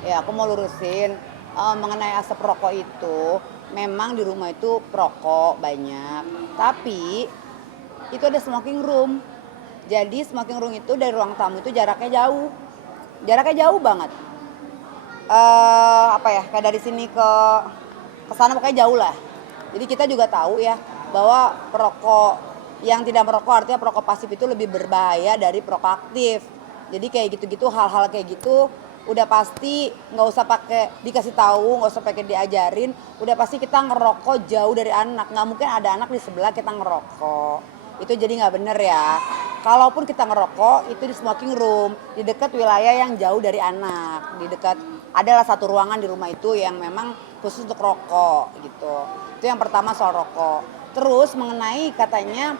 Ya, aku mau lurusin mengenai asap rokok itu, memang di rumah itu perokok banyak, tapi itu ada smoking room. Jadi smoking room itu dari ruang tamu itu jaraknya jauh banget. Apa ya, kayak dari sini ke sana pokoknya jauh lah. Jadi kita juga tahu ya bahwa perokok yang tidak merokok artinya perokok pasif itu lebih berbahaya dari perokok aktif. Jadi kayak gitu-gitu hal-hal kayak gitu udah pasti nggak usah pakai dikasih tahu, nggak usah pakai diajarin, udah pasti kita ngerokok jauh dari anak. Nggak mungkin ada anak di sebelah kita ngerokok, itu jadi nggak bener ya. Kalaupun kita ngerokok itu di smoking room, di dekat wilayah yang jauh dari anak, di dekat adalah satu ruangan di rumah itu yang memang khusus untuk rokok gitu. Itu yang pertama soal rokok. Terus mengenai katanya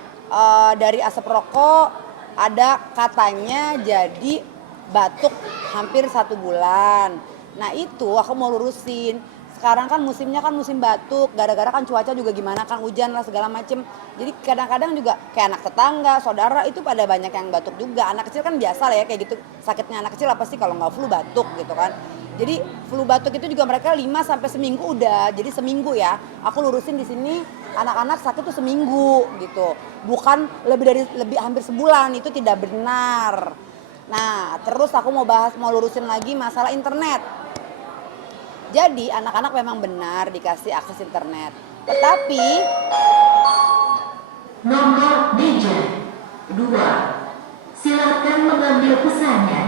dari asap rokok ada katanya jadi batuk hampir 1 bulan. Nah itu aku mau lurusin. Sekarang kan musimnya kan musim batuk, gara-gara kan cuaca juga gimana kan, hujan lah segala macem. Jadi kadang-kadang juga kayak anak tetangga, saudara itu pada banyak yang batuk juga. Anak kecil kan biasa lah ya kayak gitu, sakitnya anak kecil apa sih kalau nggak flu batuk gitu kan. Jadi flu batuk itu juga mereka 5 sampai seminggu udah. Jadi seminggu ya. Aku lurusin di sini anak-anak sakit tuh seminggu gitu. Bukan lebih hampir sebulan, itu tidak benar. Nah, terus aku mau lurusin lagi masalah internet. Jadi anak-anak memang benar dikasih akses internet. Tetapi Nomor meja 2. Silakan mengambil pesannya.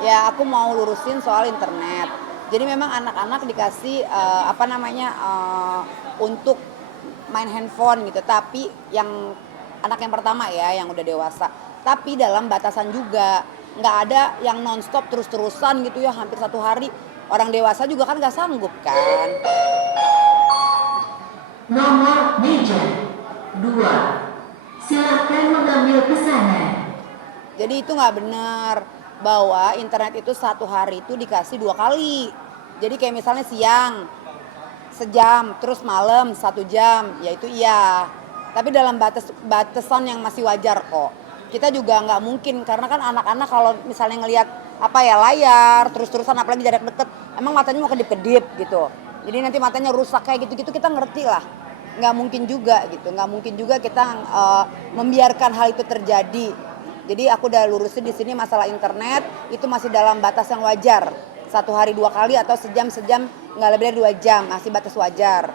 ya aku mau lurusin soal internet. Jadi memang anak-anak dikasih untuk main handphone gitu. Tapi yang anak yang pertama ya, yang udah dewasa. Tapi dalam batasan juga, nggak ada yang nonstop terus-terusan gitu ya hampir 1 hari. Orang dewasa juga kan nggak sanggup kan. Nomor meja 2. Silakan mengambil pesanan. Jadi itu nggak benar bahwa internet itu 1 hari itu dikasih 2 kali. Jadi kayak misalnya siang sejam, terus malam 1 jam, ya itu iya. Tapi dalam batasan yang masih wajar kok. Kita juga nggak mungkin karena kan anak-anak kalau misalnya ngelihat apa ya layar terus-terusan apalagi jarak deket, emang matanya mau kedip-kedip gitu. Jadi nanti matanya rusak kayak gitu-gitu kita ngerti lah. Nggak mungkin juga gitu, nggak mungkin juga kita membiarkan hal itu terjadi. Jadi aku udah lurusin di sini masalah internet itu masih dalam batas yang wajar. 1 hari 2 kali atau sejam nggak lebih dari 2 jam masih batas wajar.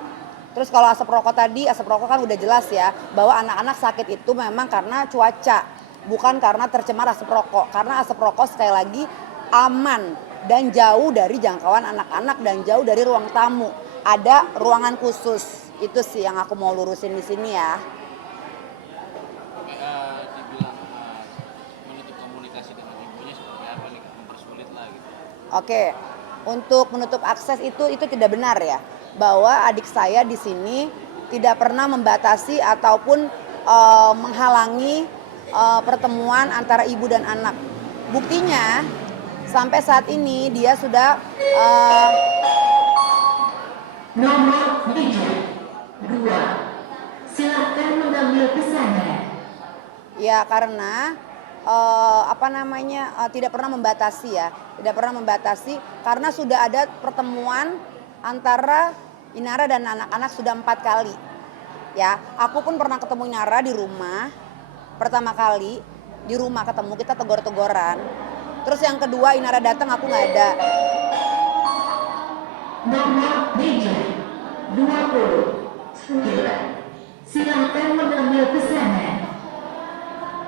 Terus kalau asap rokok tadi, asap rokok kan udah jelas ya bahwa anak-anak sakit itu memang karena cuaca, bukan karena tercemar asap rokok. Karena asap rokok sekali lagi aman dan jauh dari jangkauan anak-anak dan jauh dari ruang tamu. Ada ruangan khusus. Itu sih yang aku mau lurusin di sini ya. Dibilang menutup komunikasi dengan ibunya seperti apa nih, mempersulit lah gitu. Oke, untuk menutup akses itu tidak benar ya, bahwa adik saya di sini tidak pernah membatasi ataupun menghalangi pertemuan antara ibu dan anak. Buktinya sampai saat ini dia sudah Nomor meja 2. Silakan mengambil pesanan. ya karena tidak pernah membatasi ya, tidak pernah membatasi karena sudah ada pertemuan antara Inara dan anak-anak sudah 4 kali. Ya, aku pun pernah ketemu Inara di rumah. Pertama kali di rumah ketemu kita tegur-teguran. Terus yang kedua Inara datang aku nggak ada. Nomor meja 29. Silakan mengambil pesanan.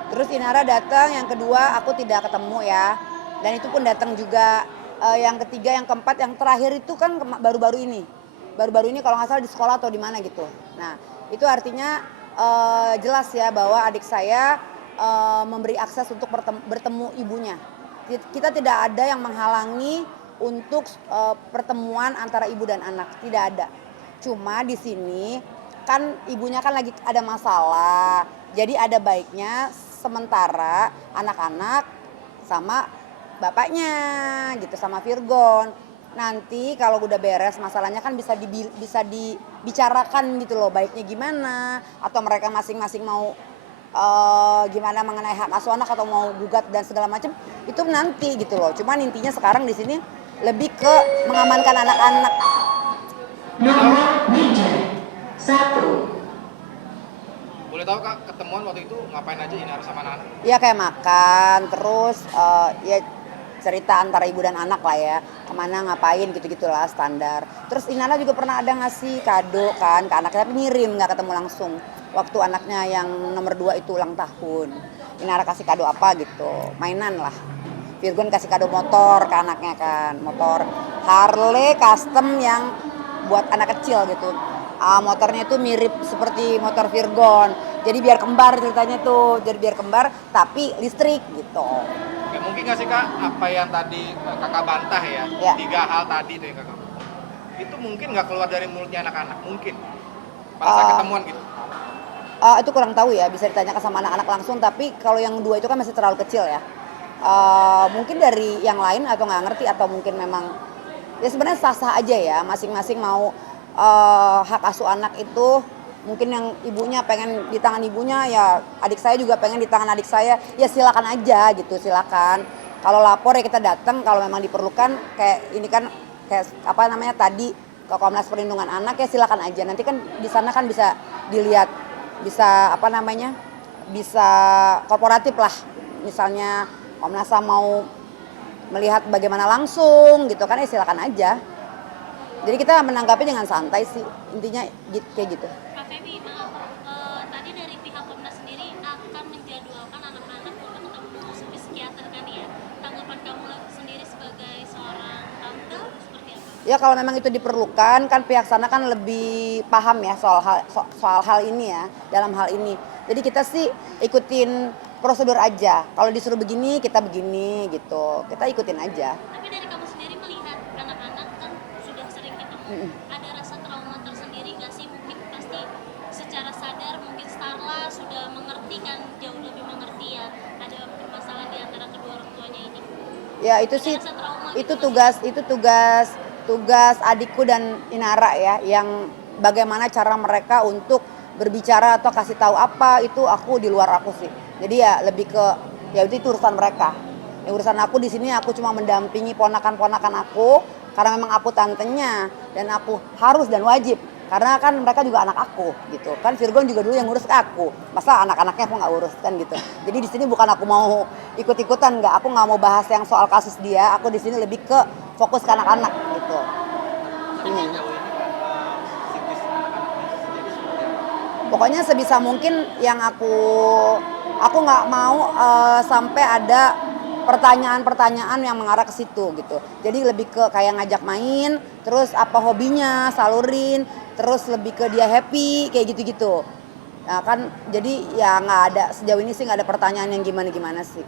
Terus Inara datang, yang kedua aku tidak ketemu ya. Dan itu pun datang juga. Yang ketiga, yang keempat, yang terakhir itu kan baru-baru ini. Baru-baru ini kalau nggak salah di sekolah atau di mana gitu. Nah itu artinya jelas ya bahwa adik saya memberi akses untuk bertemu ibunya. Kita tidak ada yang menghalangi untuk pertemuan antara ibu dan anak, tidak ada. Cuma di sini kan ibunya kan lagi ada masalah. Jadi ada baiknya sementara anak-anak sama bapaknya gitu sama Virgon. Nanti kalau udah beres masalahnya kan bisa dibicarakan gitu loh, baiknya gimana atau mereka masing-masing mau gimana mengenai hak asuh anak atau mau gugat dan segala macam itu nanti gitu loh. Cuman intinya sekarang di sini lebih ke mengamankan anak-anak. Nomor meja 1. Boleh tahu Kak, ketemuan waktu itu ngapain aja Inara sama anak? Ya kayak makan, terus ya cerita antara ibu dan anak lah ya, kemana ngapain gitu-gitulah standar. Terus Inara juga pernah ada ngasih kado kan ke anaknya, tapi ngirim nggak ketemu langsung. Waktu anaknya yang nomor 2 itu ulang tahun, Inara kasih kado apa gitu, mainan lah. Virgon kasih kado motor ke anaknya kan, motor Harley custom yang buat anak kecil gitu. Motornya itu mirip seperti motor Virgon, jadi biar kembar ceritanya tuh, jadi biar kembar tapi listrik gitu. Oke, mungkin nggak sih Kak, apa yang tadi Kakak bantah ya, Ya. 3 hal tadi tuh yang Kakak itu mungkin nggak keluar dari mulutnya anak-anak, mungkin pada saat ketemuan gitu. Itu kurang tahu ya, bisa ditanyakan sama anak-anak langsung, tapi kalau yang 2 itu kan masih terlalu kecil ya. Mungkin dari yang lain atau nggak ngerti atau mungkin memang ya sebenarnya sah-sah aja ya, masing-masing mau hak asuh anak itu. Mungkin yang ibunya pengen di tangan ibunya, ya adik saya juga pengen di tangan adik saya, ya silakan aja gitu, silakan. Kalau lapor ya kita datang, kalau memang diperlukan kayak ini kan kayak apa namanya tadi ke Komnas Perlindungan Anak ya silakan aja. Nanti kan di sana kan bisa dilihat, bisa apa namanya, bisa korporatif lah. Misalnya Komnas HAM mau melihat bagaimana langsung gitu kan, ya silakan aja. Jadi kita menanggapi dengan santai sih, intinya kayak gitu. Kak Feby, maaf, tadi dari pihak Komnas sendiri akan menjadwalkan anak-anak untuk ketemu psikiater kan ya? Tanggapan kamu sendiri sebagai seorang tante seperti apa? Ya kalau memang itu diperlukan kan pihak sana kan lebih paham ya soal hal ini ya, dalam hal ini. Jadi kita sih ikutin prosedur aja. Kalau disuruh begini kita begini gitu, kita ikutin aja. Tapi dari kamu sendiri melihat anak-anak kan sudah sering ketemu, ada rasa trauma tersendiri nggak sih? Mungkin pasti secara sadar mungkin Starla sudah mengerti kan, jauh lebih mengerti ya, ada permasalahan di antara kedua orang tuanya ini. Ya itu sih, Ada rasa trauma itu gitu tugas adikku dan Inara ya, yang bagaimana cara mereka untuk berbicara atau kasih tahu apa itu aku di luar aku sih. Jadi ya lebih ke ya itu urusan mereka. Ya, urusan aku di sini aku cuma mendampingi ponakan-ponakan aku karena memang aku tantenya dan aku harus dan wajib karena kan mereka juga anak aku gitu kan. Virgon juga dulu yang ngurus ke aku, masa anak-anaknya aku nggak urus kan gitu. Jadi di sini bukan aku mau ikut-ikutan, nggak, aku nggak mau bahas yang soal kasus dia. Aku di sini lebih ke fokus ke anak-anak gitu. Pokoknya sebisa mungkin yang aku nggak mau sampai ada pertanyaan-pertanyaan yang mengarah ke situ gitu. Jadi lebih ke kayak ngajak main, terus apa hobinya, salurin, terus lebih ke dia happy kayak gitu-gitu. Nah kan jadi ya nggak ada, sejauh ini sih nggak ada pertanyaan yang gimana-gimana sih.